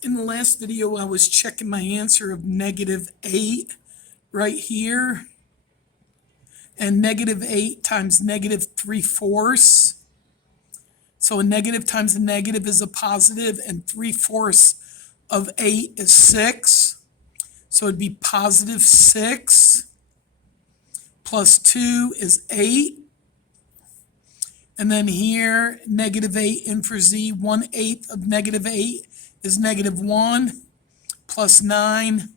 In the last video, I was checking my answer of -8 right here. And -8 times -3/4. So a negative times a negative is a positive, and 3/4 of 8 is 6. So it'd be +6 plus 2 is 8. And then here, -8 in for z, 1/8 of -8 is -1, plus 9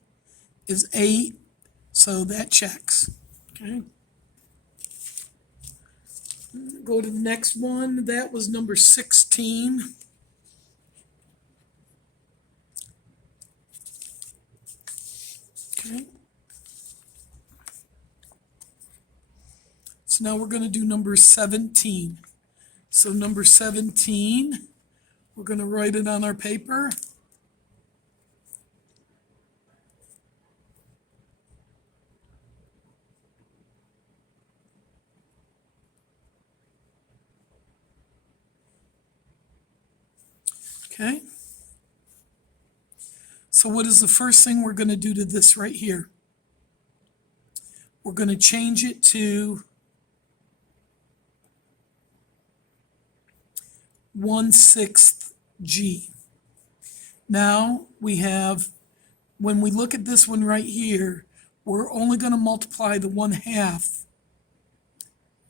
is 8, so that checks. Okay. Go to the next one. That was number 16. Okay. So now we're going to do number 17. So number 17, we're going to write it on our paper. Okay. So what is the first thing we're going to do to this right here? We're going to change it to 1/6 g. Now we have, when we look at this one right here, we're only going to multiply the 1/2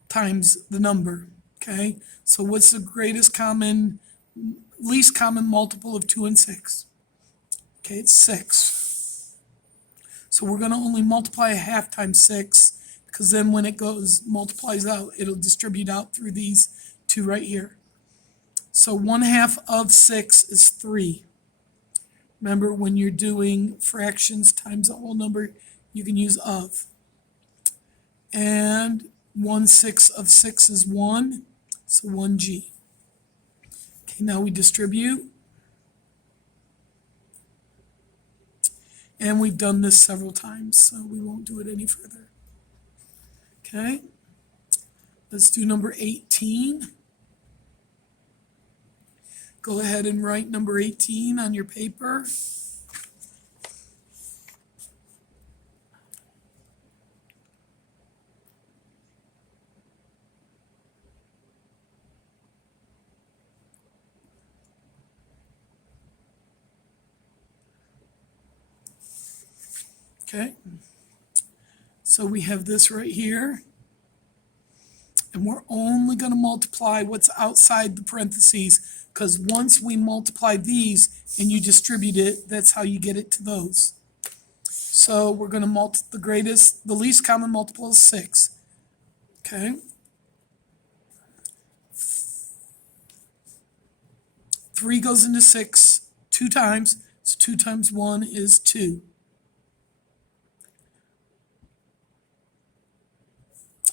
times the number. Okay, so what's the least common multiple of 2 and 6? Okay, it's 6. So we're going to only multiply a half times 6, because then when it multiplies out, it'll distribute out through these two right here. So 1/2 of 6 is 3. Remember, when you're doing fractions times a whole number, you can use of. And 1/6 of 6 is 1, so 1g. Okay, now we distribute. And we've done this several times, so we won't do it any further. Okay, let's do number 18. Go ahead and write number 18 on your paper. Okay, so we have this right here, and we're only going to multiply what's outside the parentheses, because once we multiply these and you distribute it, that's how you get it to those. So we're going to the least common multiple is 6. Okay. 3 goes into 6 2 times, so 2 times 1 is 2.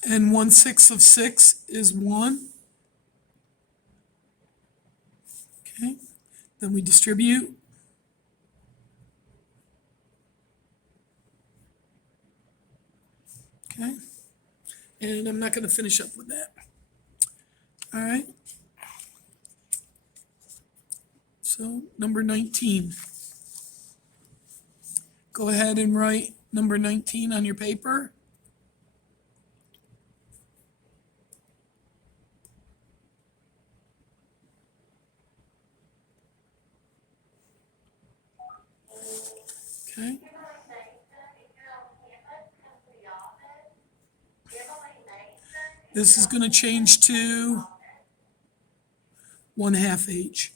And 1/6 of 6 is 1. Okay, then we distribute. Okay, and I'm not going to finish up with that. All right. So number 19. Go ahead and write number 19 on your paper. Okay. This is going to change to 1/2 h.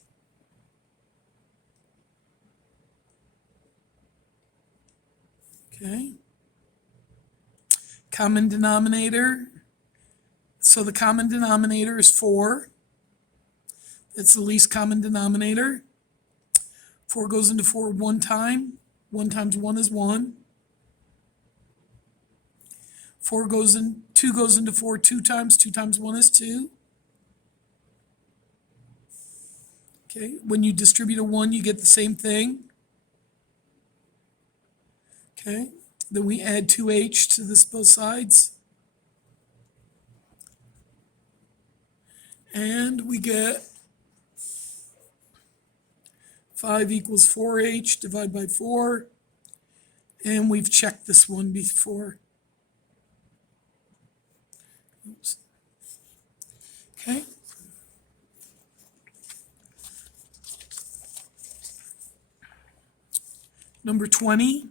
Okay. Common denominator. So the common denominator is 4. That's the least common denominator. 4 goes into 4 one time. 1 times 1 is 1. 2 goes into 4 2 times. 2 times 1 is 2. Okay, when you distribute a 1, you get the same thing. Okay, then we add 2h to this both sides. And we get 5 equals 4h, divide by 4. And we've checked this one before. Oops. Okay. Number 20.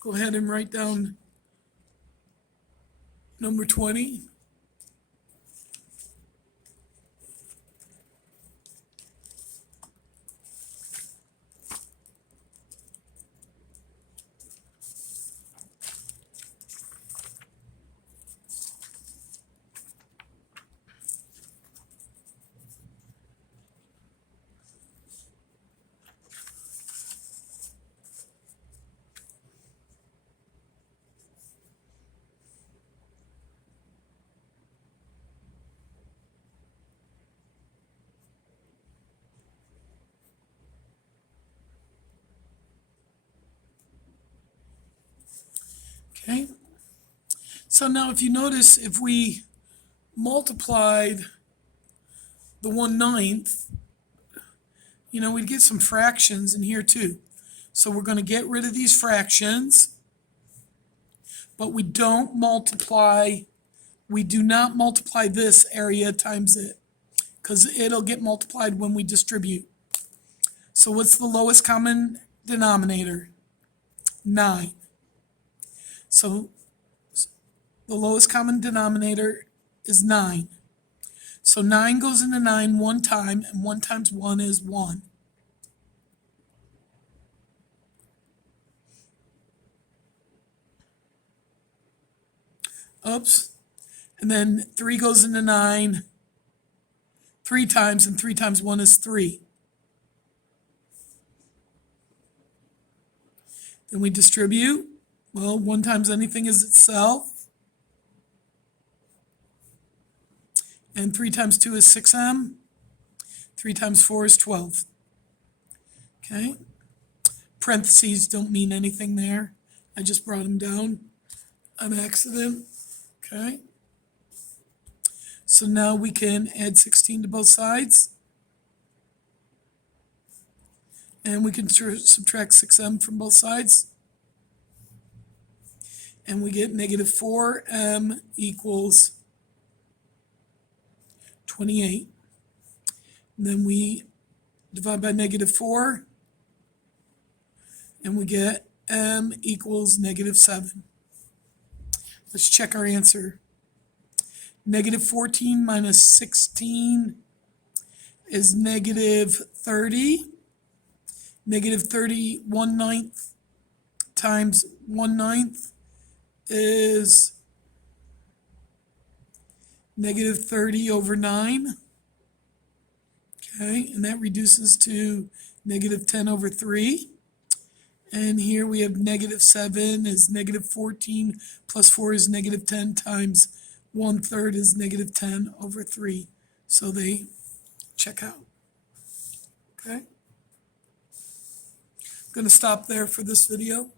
Go ahead and write down number 20. Okay. So now if you notice, if we multiplied the 1/9, we'd get some fractions in here too. So we're going to get rid of these fractions, but we do not multiply this area times it, because it'll get multiplied when we distribute. So what's the lowest common denominator? 9. So the lowest common denominator is 9. So 9 goes into 9 one time, and 1 times 1 is 1. Oops. And then 3 goes into 9 3 times, and 3 times 1 is 3. Then we distribute. Well, 1 times anything is itself. And 3 times 2 is 6m. 3 times 4 is 12. Okay. Parentheses don't mean anything there. I just brought them down on accident. Okay. So now we can add 16 to both sides. And we can subtract 6m from both sides. And we get negative 4m equals 28. And then we divide by negative 4. And we get m equals negative 7. Let's check our answer. Negative 14 minus 16 is negative 30. Negative 30 1/9 times 1/9 is negative 30 over 9. Okay, and that reduces to negative 10 over 3. And here we have negative 7 is negative 14 plus 4 is negative 10 times 1/3 is negative 10 over 3. So they check out. Okay. I'm going to stop there for this video.